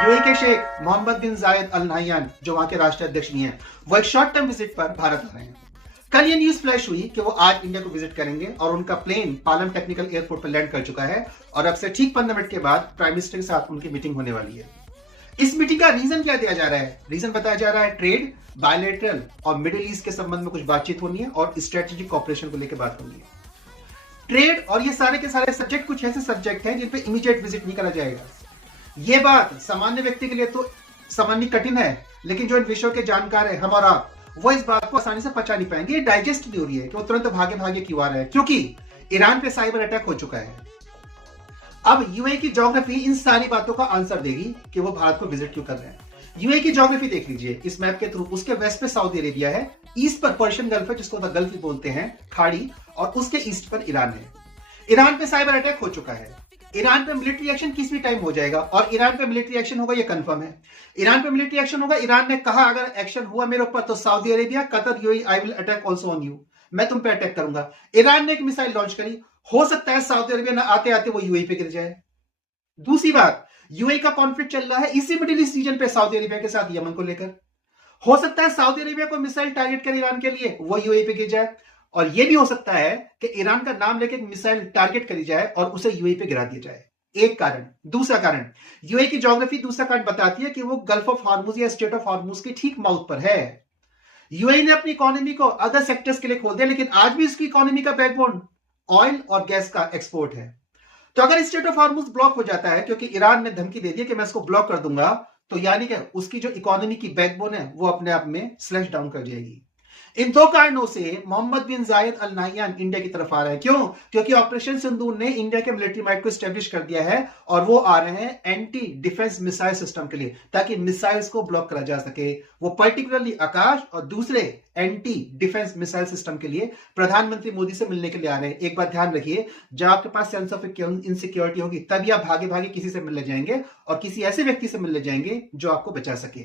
UAE के शेख मोहम्मद बिन जायद Al Nahyan, जो वहां के राष्ट्राध्यक्ष भी हैं, वो एक शॉर्ट टर्म विजिट पर भारत आ रहे हैं। कल ये न्यूज फ्लैश हुई कि वो आज इंडिया को विजिट करेंगे और उनका प्लेन पालम टेक्निकल एयरपोर्ट पर लैंड कर चुका है और अब से ठीक 15 मिनट के बाद प्राइम मिनिस्टर के साथ उनकी मीटिंग होने वाली है। इस मीटिंग का रीजन क्या दिया जा रहा है? रीजन बताया जा रहा है ट्रेड, बायलैटरल और मिडिल ईस्ट के संबंध में कुछ बातचीत होनी है और स्ट्रेटेजिक कॉपरेशन को लेकर बात होनी है। ट्रेड और ये सारे के सारे सब्जेक्ट कुछ ऐसे सब्जेक्ट हैं जिन पे इमीडिएट विजिट नहीं करा जाएगा। ये बात सामान्य व्यक्ति के लिए तो समझनी कठिन है, लेकिन जो इन विषयों के जानकार है हम और आप, वो इस बात को आसानी से पचा नहीं पाएंगे। ये डाइजेस्ट नहीं हो रही है कि वो तुरंत भागे भागे क्यों आ रहा है, क्योंकि ईरान पे साइबर अटैक हो चुका है। अब यूएई की ज्योग्राफी इन सारी बातों का आंसर देगी कि वो भारत को विजिट क्यों कर रहे हैं। यूएई की ज्योग्राफी देख लीजिए इस मैप के थ्रू। उसके वेस्ट पे सऊदी अरेबिया है, ईस्ट पर पर्शियन गल्फ है जिसको गल्फ बोलते हैं, खाड़ी, और उसके ईस्ट पर ईरान है। ईरान पे साइबर अटैक हो चुका है। ईरान पे मिलिट्री एक्शन किसी भी टाइम हो जाएगा और ईरान पे मिलिट्री एक्शन होगा, ये कंफर्म है। ईरान पे मिलिट्री एक्शन होगा। ईरान ने कहा अगर एक्शन हुआ मेरे ऊपर तो Saudi Arabia, Qatar, UAE, I will attack also on you, मैं तुम पे अटैक करूंगा। ईरान ने एक मिसाइल लॉन्च करी, हो सकता है सऊदी अरेबिया ना आते आते वो यूएई पे गिर जाए। दूसरी बात, यूएई का कॉन्फ्लिक्ट चल रहा है इसी मिडिल ईस्ट रीजन पे सऊदी अरेबिया के साथ, यमन को लेकर। हो सकता है सऊदी अरेबिया को मिसाइल टारगेट कर ईरान के लिए वो यूएई पे गिर जाए, और यह भी हो सकता है कि ईरान का नाम लेकर मिसाइल टारगेट करी जाए और उसे यूएई पे गिरा दिया जाए। एक कारण। दूसरा कारण, यूएई की ज्योग्राफी दूसरा कारण बताती है कि वो गल्फ ऑफ हॉर्मुज या स्ट्रेट ऑफ हॉर्मुज के ठीक माउथ पर है। यूएई ने अपनी इकोनॉमी को अदर सेक्टर्स के लिए खोल दिया, लेकिन आज भी इसकी इकोनॉमी का बैकबोन ऑयल और गैस का एक्सपोर्ट है। तो अगर स्ट्रेट ऑफ हॉर्मुज ब्लॉक हो जाता है, क्योंकि ईरान ने धमकी दे दी कि मैं इसको ब्लॉक कर दूंगा, तो यानी कि उसकी जो इकोनॉमी की बैकबोन है वो अपने आप में स्लैश डाउन कर जाएगी। इन दो कारणों से मोहम्मद बिन जायद अल नाह्यान इंडिया की तरफ आ रहे हैं। क्यों? क्योंकि ऑपरेशन सिंदूर ने इंडिया के मिलिट्री माइट को एस्टेब्लिश कर दिया है और वो आ रहे हैं एंटी डिफेंस मिसाइल सिस्टम के लिए, ताकि मिसाइल्स को ब्लॉक करा जा सके। वो पर्टिकुलरली आकाश और दूसरे एंटी डिफेंस मिसाइल सिस्टम के लिए प्रधानमंत्री मोदी से मिलने के लिए आ रहे हैं। एक बात ध्यान रखिए, जब आपके पास सेंस ऑफ इनसिक्योरिटी होगी तभी आप भागे भागे किसी से मिलने जाएंगे और किसी ऐसे व्यक्ति से मिलने जाएंगे जो आपको बचा सके।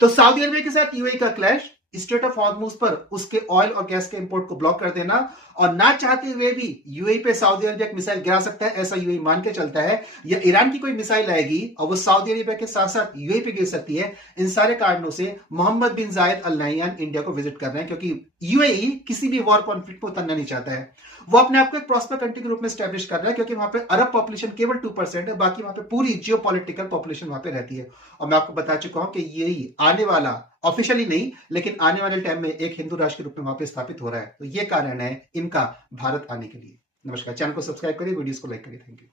तो सऊदी अरेबिया के साथ यूएई का क्लैश, स्ट्रेट ऑफ हॉर्मुज पर उसके ऑयल और गैस के इंपोर्ट को ब्लॉक कर देना, और ना चाहते हुए भी यूएई पे सऊदी अरेबिया एक मिसाइल गिरा सकता है ऐसा यूएई मान के चलता है, या ईरान की कोई मिसाइल आएगी और वो सऊदी अरेबिया के साथ साथ यूएई पे गिर सकती है। इन सारे कारणों से मोहम्मद बिन जायद अल नाह्यान इंडिया को विजिट कर रहे हैं, क्योंकि यूएई किसी भी वॉर कॉन्फ्लिक्ट में उतरना नहीं चाहता है। वो अपने आप को एक प्रॉस्पर कंट्री के रूप में स्टैब्लिश कर रहा है, क्योंकि वहां पे अरब पॉपुलेशन केवल 2% है, बाकी वहां पे पूरी जियोपॉलिटिकल पॉपुलेशन वहां पे रहती है। और मैं आपको बता चुका हूं कि यही आने वाला, ऑफिशियली नहीं लेकिन आने वाले टाइम में एक हिंदू राष्ट्र के रूप में वहां पे स्थापित हो रहा है। तो ये कारण है इनका भारत आने के लिए। नमस्कार, चैनल को सब्सक्राइब करिए, वीडियोस को लाइक करिए। Thank you.